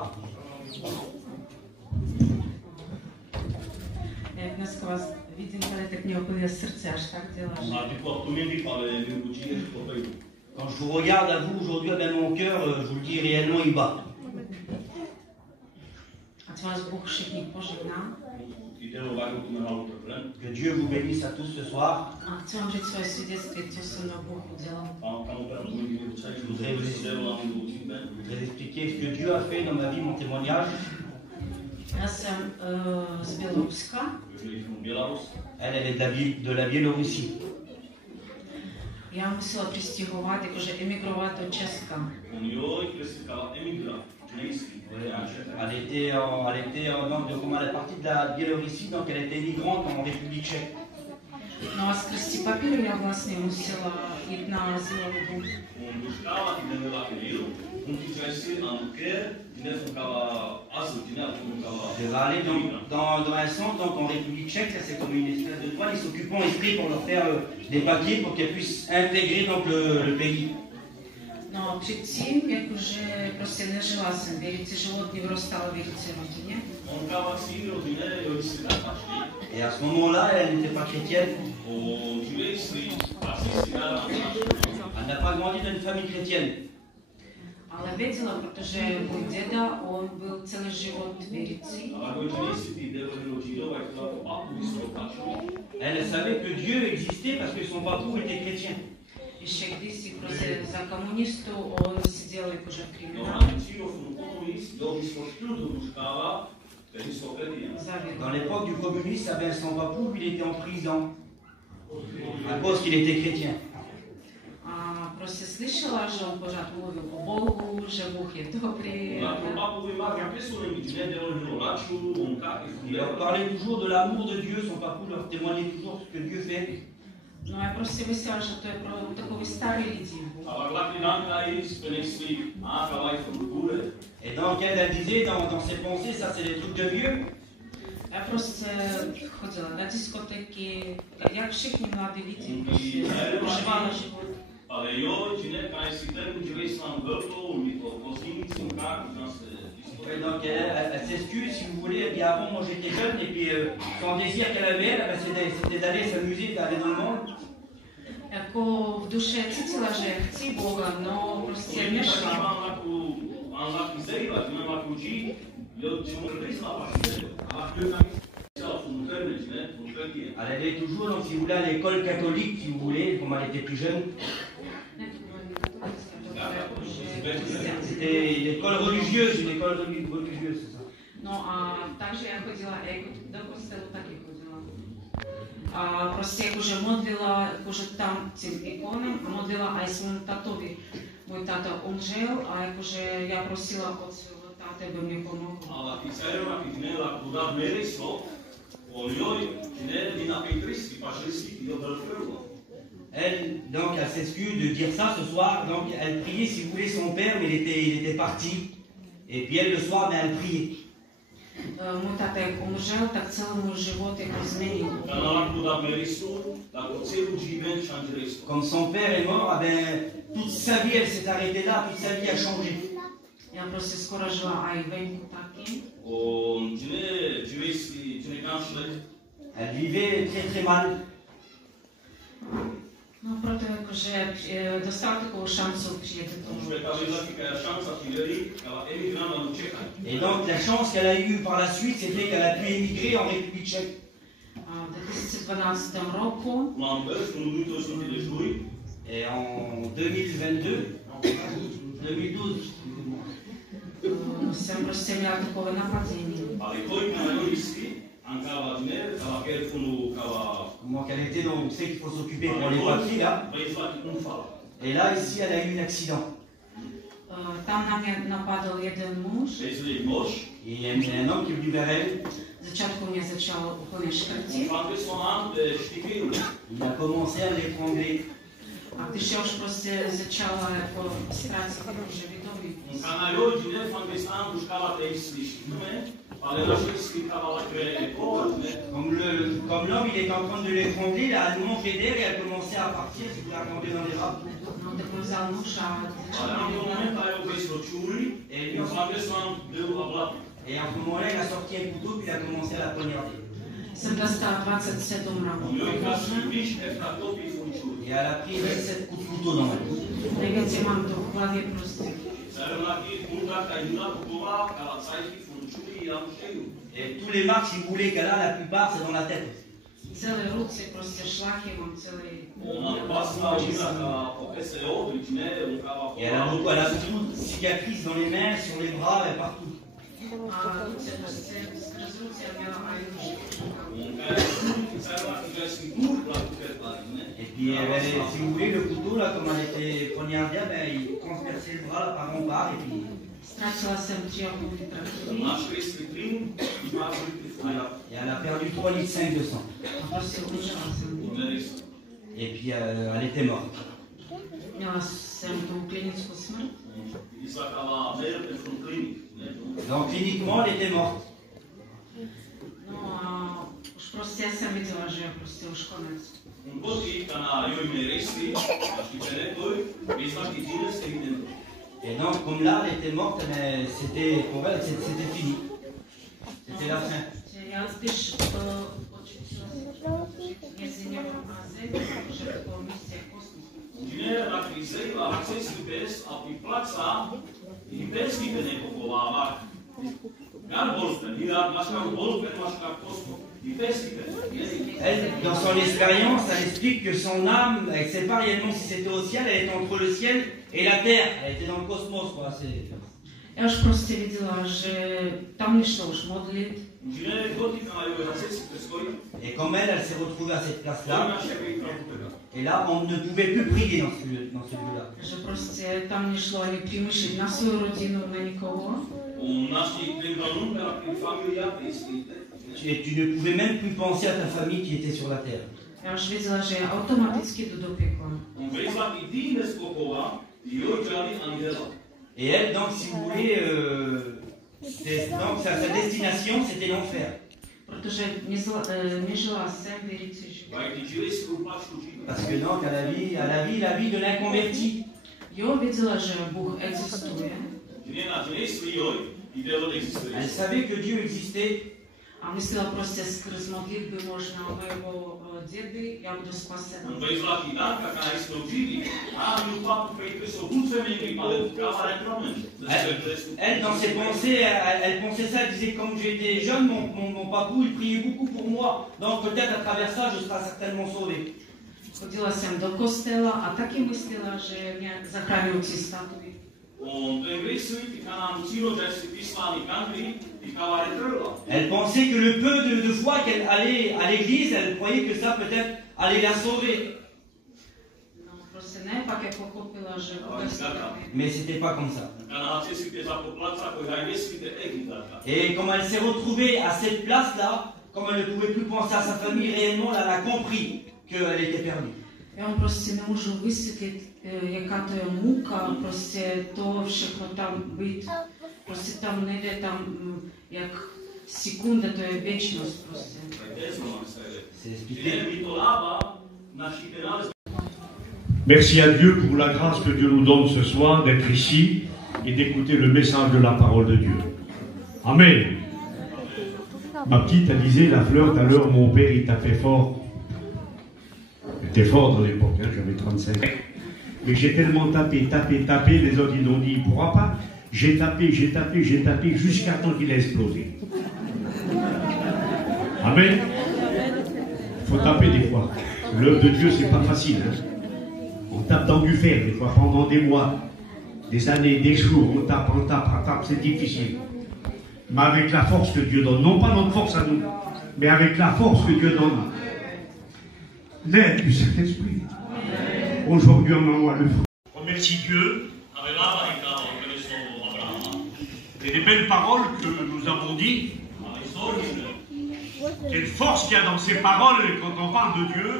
soir. Quand je vous regarde à vous aujourd'hui, ben mon cœur, je vous le dis réellement, il bat. Que Dieu vous bénisse à tous ce soir. Je voudrais vous expliquer ce que Dieu a fait dans ma vie, mon témoignage. Elle est de la Biélorussie. Я мусила пристігувати, каже, емігрувати в Чеська. Elle était partie de la Biélorussie, donc elle était migrante en République tchèque. Ну, а скрести папір я, власне, мусила йти на азилову. Je vais aller dans un centre donc en République tchèque, ça c'est comme une espèce de toile, ils s'occupent en esprit pour leur faire des papiers pour qu'elles puissent intégrer donc le pays. Но перед тем, як уже просто не жила сам віриться, животні виростала віриться в родині. Et à ce moment-là, elle n'était pas chrétienne. Elle n'a pas grandi dans une famille chrétienne. Але видела, protože мой деда, он был целый живот верицей. Elle savait que Dieu existait parce que son papou était chrétien. Еще если просто за коммунисту он сидел и уже в криминале. Dans l'époque du communisme, son papou, il était en prison à cause qu'il était chrétien. Просто слышала, že on pořád mluvil o Bohu, že Bůh je dobrý. Il leur parlait toujours de l'amour de Dieu, son papou leur témoignait toujours ce que Dieu fait. No я просто myslela, že to je pro takový starý lidi. Et donc elle disait dans ses pensées, ça c'est des trucs de vieux. Я просто ходила на дискотеки, як всі младі люди, проживала живот. Ale eu, cine care se dă cu ceva islam gătul, o ziniță în cap, donc elle s'excuse, si vous voulez, et puis avant moi j'étais jeune, et puis son désir qu'elle avait, c'était d'aller s'amuser, d'aller dans le monde. Ако в душе цитила же хти Бога, но просто не шла. Elle allait toujours, donc, si vous voulez, à l'école catholique, si vous voulez, comme elle était plus jeune. C'était une école religieuse, c'est ça. No a takže ja chodila do kostelu, taky chodila. A prostě jakože modlila, jakože tam tím ikonem, a modlila aj svojom tatovi. Môj tata umřel a jakože ja prosila od svojho táty, aby mi pomohol. Ale ty cajrova, keď nela kuda meriso, ojoj, ne dina Petristi, pašlisti, jo belfervo. Elle, donc, elle s'excuse de dire ça ce soir. Donc, elle priait, si vous voulez, son père, mais il était parti. Et puis elle, le soir, mais elle priait. Мой тата як умржел, так цілому живот якось змінив. Comme son père est mort, toute sa vie, elle s'est arrêtée là, toute sa vie a changé. Я просто скоро жила, а й венку таки. Elle vivait très très mal. No proto jakože dostala takovou šancu přijet do toho. Et donc la chance qu'elle a eue par la suite, c'était qu'elle a pu émigrer en République tchèque. В 2012 roku. Et en 2022, 2012, jsem prostě měla takové napadení. Donc elle était dans, vous savez qu'il faut s'occuper pour les papiers là. Et là ici elle a eu un accident. Там на меня нападал один муж. Et il y a un homme qui est venu vers elle. Спочатку меня зачал úplně škrtit. Il a commencé à l'étrangler. A když já už prostě začala jako ztrácet jakože vědomí. Comme l'homme il est en train de l'étrangler, là, elle monte les et elle a commencé à partir, si vous la regardez dans les bras. No так он взял нож, Ale na tom momentu je vůbec to čůry, on zaměstnán byl a blat. Et en ce moment-là, il a sorti un couteau puis il a commencé à la poignarder. Jsem dostal 27 On mravů. měl krásný víš, na topí svůj čůry. Et elle a pris 27 coups de couteau dans la bouche. Nejvíce mám to v hlavě prostě. Et tous les marques, si vous voulez, qu'elle a, la plupart, c'est dans la tête. Celé ruce prostě šlachy mám celý. Et elle a beaucoup de cicatrices dans les mains, sur les bras et partout. A ruce prostě skrz ruce měla aj nůžky. Et puis, si vous voulez, le couteau, là, comme elle était poignardée, ben, il transperçait le bras là, par en part, et puis... Ztratila jsem 3,5 litra krví. Et elle a perdu 3,5 litres de sang. A prostě umřela jsem. Et puis, elle était morte. Měla jsem tu klinickou smrt. Donc, cliniquement, elle était morte. No a už prostě já jsem viděla, že je prostě už konec. Et donc, comme là, elle était morte, mais c'était pour elle, c'était fini. C'était la fin. Já když očistila mezi nebem a zemí, že to bylo místě kosmos. Elle, dans son expérience, elle explique que son âme, elle ne sait pas réellement si c'était au ciel, elle était entre le ciel et la terre. Elle était dans le cosmos, quoi. Já už prostě viděla, že tam nešlo už modlit. Et comme elle s'est retrouvée à cette place-là, et là, on ne pouvait plus prier dans ce lieu-là. Že prostě tam nešlo ani přemýšlet na svou rodinu, na nikoho. Et tu ne pouvais même plus penser à ta famille qui était sur la terre. Já už viděla, že já automaticky jdu do pekla. Et elle, donc, si vous voulez, donc, sa destination, c'était l'enfer. Protože nežila jsem věřící život. Parce que donc, elle a la vie de l'inconverti. Jo, viděla, že Bůh existuje. Elle savait que Dieu existait. A myslela prostě skrz modlitby možná mojego dědy, já budu spasena. Elle, dans ses pensées, elle pensait ça, elle disait, comme j'étais jeune, mon papou, il priait beaucoup pour moi, donc peut-être à travers ça, je serai certainement sauvé. Chodila jsem do kostela a taky myslela, že mě zachraňující statuji. Elle pensait que le peu de fois qu'elle allait à l'église, elle croyait que ça peut-être allait la sauver. Mais c'était pas comme ça. Et comme elle s'est retrouvée à cette place-là, comme elle ne pouvait plus penser à sa famille réellement, elle a compris qu'elle était perdue. Já vám prostě nemůžu vysvětlit, jaká to je muka, prostě to všechno tam být. Prostě tam nejde tam jak sekunda, to je věčnost prostě. Merci à Dieu pour la grâce que Dieu nous donne ce soir d'être ici et d'écouter le message de la parole de Dieu. Amen. Ma petite, elle disait, la fleur, tout à l'heure, mon père, il tapait fort. Il était fort dans l'époque, hein, j'avais 35 ans. Mais j'ai tellement tapé, les autres ils ont dit, il ne pourra pas. J'ai tapé, jusqu'à temps qu'il a explosé. Amen. Il faut taper des fois. L'œuvre de Dieu, c'est pas facile. Hein. On tape dans du fer, des fois, pendant des mois, des années, des jours, on tape, c'est difficile. Mais avec la force que Dieu donne, non pas notre force à nous, mais avec la force que Dieu donne, l'aide du Saint-Esprit. Aujourd'hui, on envoie le fruit. Remercie Dieu. Et les belles paroles que nous avons dites. Quelle force qu'il y a dans ces paroles quand on parle de Dieu.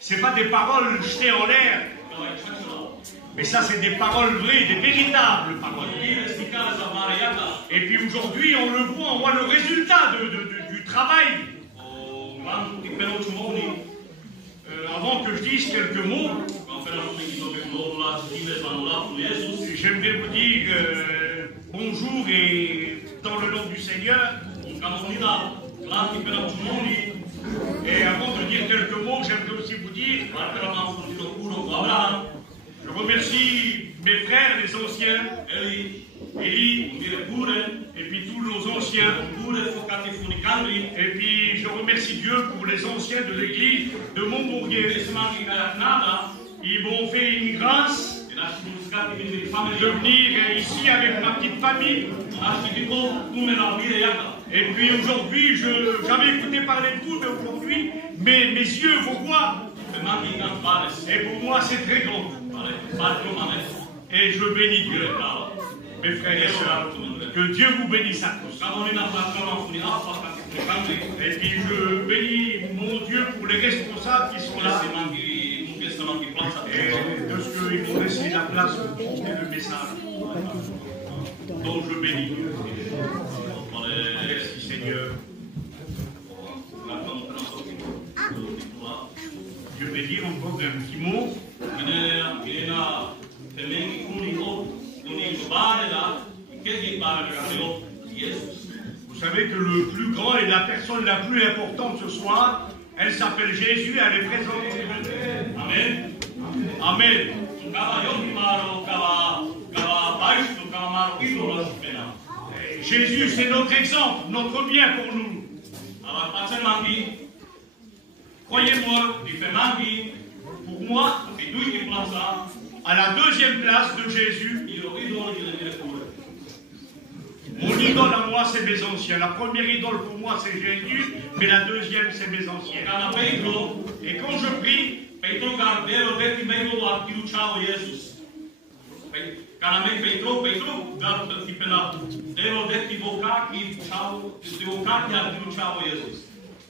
Ce n'est pas des paroles jetées en l'air. Mais ça, c'est des paroles vraies, des véritables paroles. Et puis aujourd'hui, on le voit, on voit le résultat du travail. Avant que je dise quelques mots, J'aimerais vous dire bonjour et dans le nom du Seigneur. Et avant de dire quelques mots, j'aimerais aussi vous dire, je remercie mes frères, les anciens, Élie, et puis tous nos anciens, et puis je remercie Dieu pour les anciens de l'église de Montbourguet. Ils m'ont fait une grâce de venir ici avec ma petite famille. Et puis aujourd'hui, j'avais écouté parler de vous, mais aujourd'hui, mes yeux vous voient. Et pour moi, c'est très grand. Et je bénis Dieu. Mes frères et sœurs, que Dieu vous bénisse à tous. Et puis je bénis mon Dieu pour les responsables qui sont là. Et de ce qu'ils m'ont laissé la place pour porter le message. Donc je bénis Dieu. Merci Seigneur. Je vais dire encore un petit mot. Vous savez que le plus grand et la personne la plus importante ce soir, elle s'appelle Jésus, elle est présente. Amen. Amen. Jésus, c'est notre exemple, notre bien pour nous. Croyez-moi, pour moi, à la deuxième place de Jésus, mon idole à moi, c'est mes anciens. La première idole pour moi, c'est Jésus, mais la deuxième, c'est mes anciens. Et quand je prie,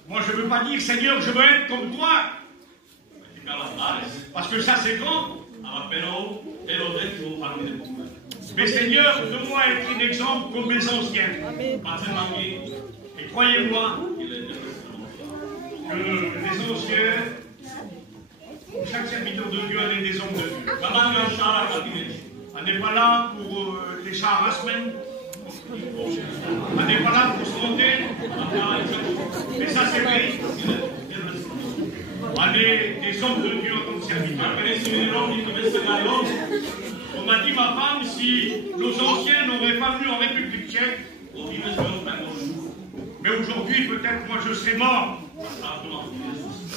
moi je ne veux pas dire Seigneur, je veux être comme toi, parce que ça c'est grand. Mais Seigneur, donne-moi être un exemple comme mes anciens. Et croyez-moi que les anciens, chaque serviteur de Dieu est des hommes de Dieu. On n'est pas là pour les chars à la semaine. On n'est pas là pour se monter. Mais ça c'est vrai. On est des hommes de Dieu en tant que serviteurs. On m'a dit, ma femme, si nos anciens n'auraient pas venu en République tchèque, mais aujourd'hui, peut-être moi je serais mort.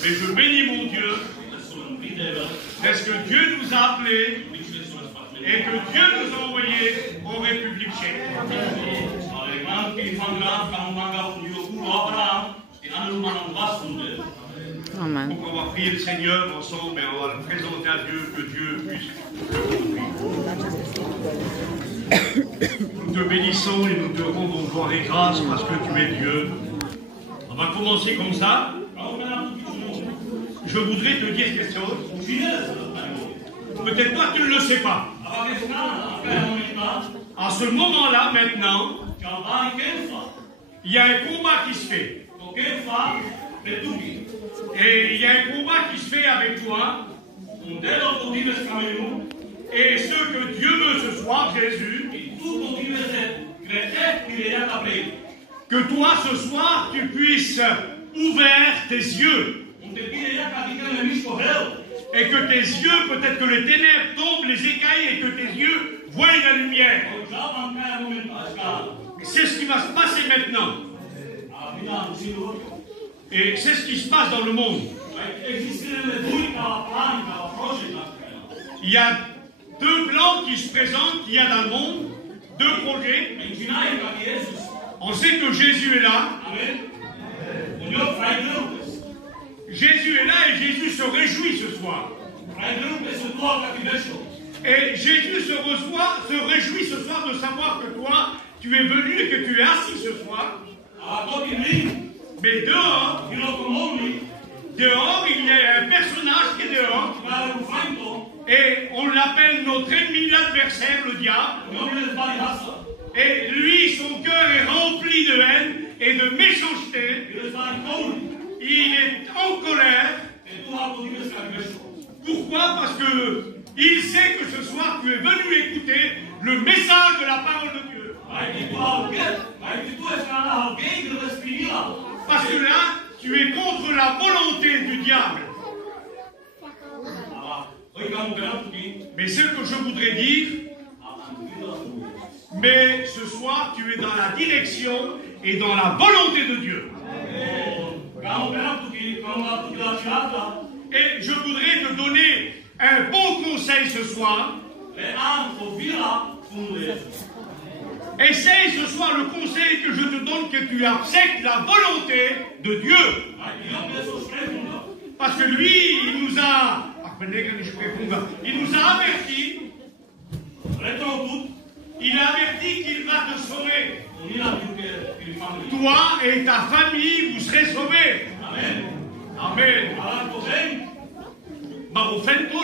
Mais je bénis mon Dieu, parce que Dieu nous a appelés et que Dieu nous a envoyés en République tchèque. Amen. Donc on va prier le Seigneur ensemble et on va le présenter à Dieu, que Dieu puisse le conduire. Nous te bénissons et nous te rendons gloire et grâce parce que tu es Dieu. On va commencer comme ça. Je voudrais te dire quelque chose. Peut-être toi tu ne le sais pas. À ce moment-là, maintenant, il y a un combat qui se fait. Et il y a un combat qui se fait avec toi. Et ce que Dieu veut ce soir, Jésus, que toi ce soir tu puisses ouvrir tes yeux. Et que tes yeux, peut-être que les ténèbres tombent, les écailles, et que tes yeux voient la lumière. C'est ce qui va se passer maintenant. Et c'est ce qui se passe dans le monde. Il y a deux plans qui se présentent, qu'il y a dans le monde, deux projets. On sait que Jésus est là. Jésus est là et Jésus se réjouit ce soir. Et Jésus se réjouit ce soir de savoir que toi, tu es venu et que tu es assis ce soir. Mais dehors, il y a un personnage qui est dehors. Et on l'appelle notre ennemi, l'adversaire, le diable. Et lui, son cœur est rempli de haine et de méchanceté. Il est en colère. Pourquoi? Parce parce qu'il sait que ce soir tu es venu écouter le message de la parole de Dieu. Parce que là, tu es contre la volonté du diable. Mais ce que je voudrais dire, mais ce soir, tu es dans la direction et dans la volonté de Dieu. Et je voudrais te donner un bon conseil ce soir. Essaye ce soir le conseil que je te donne, que tu acceptes la volonté de Dieu. Parce que lui, il nous a averti. Il a averti qu'il va te sauver. Toi et ta famille, vous serez sauvés. Amen. Amen.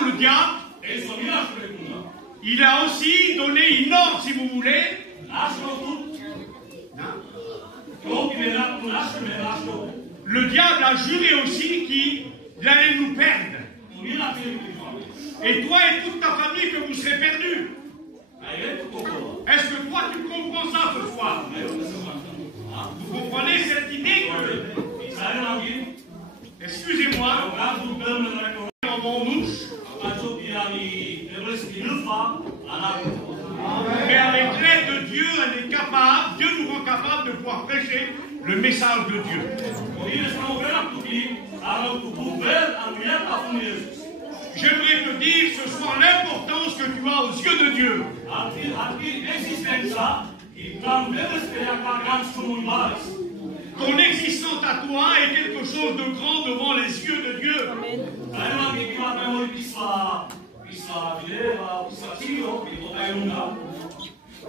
Le diable, il a aussi donné une ordre, si vous voulez. Le diable a juré aussi qu'il allait nous perdre. Et toi et toute ta famille, que vous serez perdus. Est-ce que toi tu comprends ça ce soir? Vous comprenez cette idée que... Excusez-moi, en mouche. Mais avec l'aide de Dieu, elle est capable, Dieu nous rend capable de pouvoir prêcher le message de Dieu. J'aimerais te dire ce soir l'importance que tu as aux yeux de Dieu. Ton existence à toi est quelque chose de grand devant les yeux de Dieu.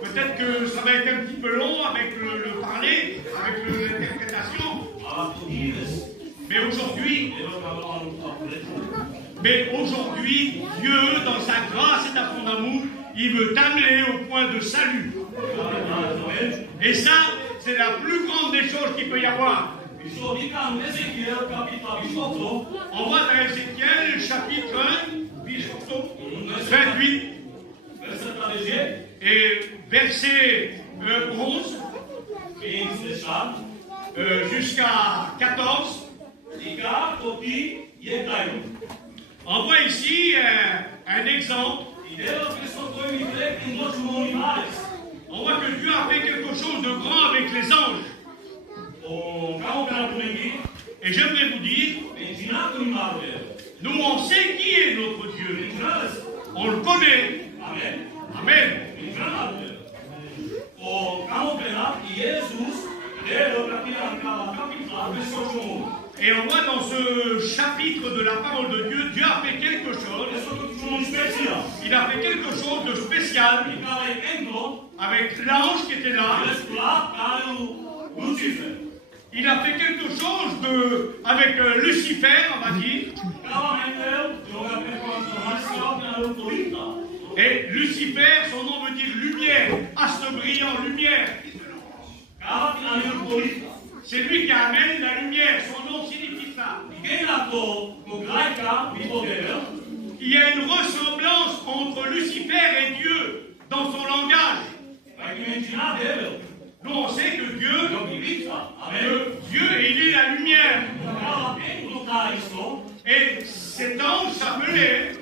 Peut-être que ça va être un petit peu long avec le parler, avec l'interprétation. Mais aujourd'hui, Dieu, dans sa grâce et dans son amour, il veut t'amener au point de salut. Et ça, c'est la plus grande des choses qu'il peut y avoir. On voit dans Ézéchiel, chapitre 28, et verset 11 jusqu'à 14. On voit ici un exemple. On voit que Dieu a fait quelque chose de grand avec les anges. Et j'aimerais vous dire, nous on sait qui est notre Dieu. On le connaît. Amen. Et on voit dans ce chapitre de la parole de Dieu, Dieu a fait quelque chose. Il a fait quelque chose de spécial avec l'ange qui était là. Il a fait quelque chose avec Lucifer, on va dire. Et Lucifer, son nom veut dire lumière, astre brillant, lumière. C'est lui qui amène la lumière, son nom signifie ça. Il y a une ressemblance entre Lucifer et Dieu dans son langage. Nous on sait que Dieu, il est la lumière. Et cet ange s'appelait,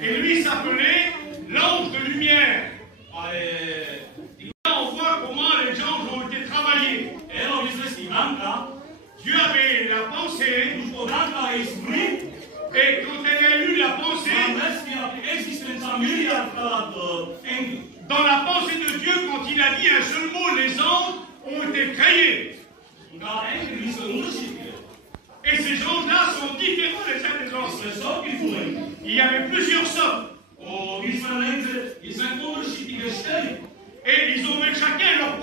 et lui s'appelait l'ange de lumière. Là on voit comment les anges ont été travaillés. Dieu avait la pensée, et quand elle a eu la pensée, dans la pensée de Dieu, quand il a dit un seul mot, les anges ont été créés. Et ces anges-là sont différents les uns des autres. Il y avait plusieurs sortes. Et ils ont chacun leur